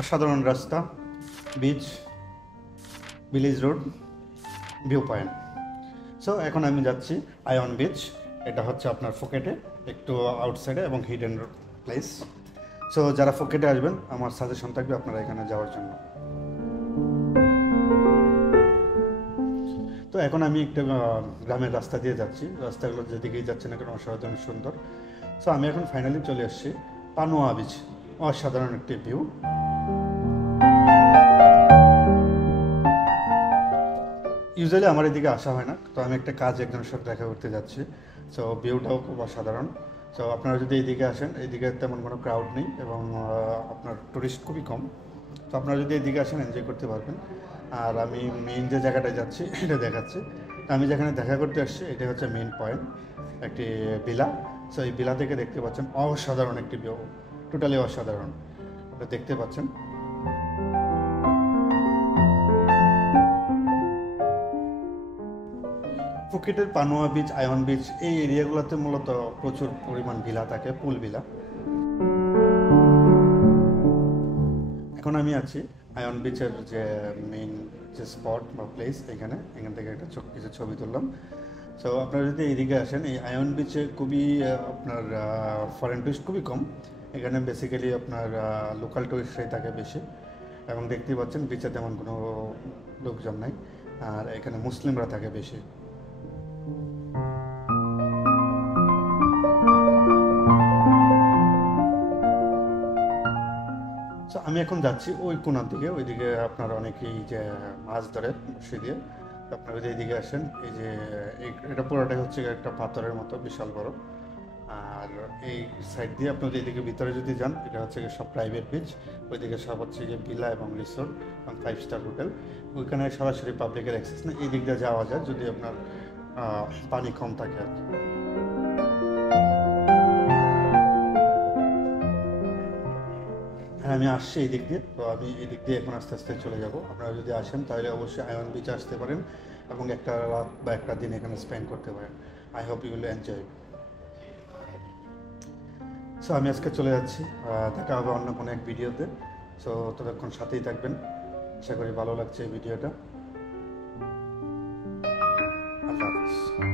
অসাধারণ রাস্তা, beach, village road, view point. So এখন আমি যাচ্ছি আয়ন বিচ। এটা হচ্ছে আপনার ফুকেটে একটু আউটসাইডে এবং হিডেন প্লেস। সো যারা ফুকেটে আসবেন আমার সাজেশন থাকবে আপনারা এখানে যাওয়ার জন্য। তো এখন আমি একটা গ্রামের রাস্তা দিয়ে যাচ্ছি। রাস্তাগুলো যেদিকেই যাচ্ছে না কেন অসাধারণ সুন্দর। সো আমি এখন ফাইনালি চলে এসেছি পানোয়া বিচ। অসাধারণ একটি ভিউ। ইউজুয়ালি আমার এদিকে আসা হয় না, তো আমি একটা কাজ একজনের সাথে দেখা করতে যাচ্ছি। সো ভিউটাও খুব অসাধারণ। সো আপনারা যদি এইদিকে আসেন, এইদিকে তেমন কোনো ক্রাউড নেই এবং আপনার টুরিস্ট খুবই কম। তো আপনারা যদি এইদিকে আসেন এনজয় করতে পারবেন। আর আমি মেইন যে জায়গাটায় যাচ্ছি এটা দেখাচ্ছি। আমি যেখানে দেখা করতে আসছি এটা হচ্ছে মেইন পয়েন্ট, একটি ভিলা। সো এই ভিলা থেকে দেখতে পাচ্ছেন অসাধারণ একটি ভিউ, টোটালি অসাধারণ আপনারা দেখতে পাচ্ছেন। ফুকেটের পানোয়া বিচ, আয়ন বিচ এই এরিয়াগুলোতে মূলত প্রচুর পরিমাণ ভিলা থাকে, পুল ভিলা। এখন আমি আছি আয়ন বিচের যে মেইন যে স্পট বা প্লেস, এখান থেকে একটা কিছু ছবি তুললাম। সো আপনারা যদি এইদিকে আসেন, এই আয়ন বিচে খুবই আপনার ফরেন টুরিস্ট খুবই কম। এখানে বেসিক্যালি আপনার লোকাল টুরিস্টরাই থাকে বেশি এবং দেখতেই পাচ্ছেন বিচে তেমন কোনো লোকজন নাই। আর এখানে মুসলিমরা থাকে বেশি। সো আমি এখন যাচ্ছি ওই কোণার দিকে, ওইদিকে আপনার অনেকেই যে মাছ ধরে বসে দিয়ে। আপনারা যদি এইদিকে আসেন, এই যে এটা পুরোটাই হচ্ছে একটা পাথরের মতো বিশাল বড়। আর এই সাইড দিয়ে আপনি যদি এদিকে ভিতরে যদি যান, এটা হচ্ছে সব প্রাইভেট বিচ। ওইদিকে সব হচ্ছে যে ভিলা এবং রিসোর্ট এবং 5 স্টার হোটেল। ওইখানে সরাসরি পাবলিকের অ্যাক্সেস নেই, এই দিক দিয়ে যাওয়া যায় যদি আপনার পানি কম থাকে আর কি। হ্যাঁ, আমি আসছি এই দিক দিয়ে, তো আমি এই দিক দিয়ে এখন আস্তে আস্তে চলে যাব। আপনারা যদি আসেন তাহলে অবশ্যই আয়ন বিচে আসতে পারেন এবং একটা রাত বা একটা দিন এখানে স্পেন্ড করতে পারেন। I hope you will enjoy. So আমি আজকে চলে যাচ্ছি, দেখা হবে অন্য কোনো এক ভিডিওতে। সো ততক্ষণ সাথেই থাকবেন, আশা করি ভালো লাগছে এই ভিডিওটা। আল্লাহ হাফিজ।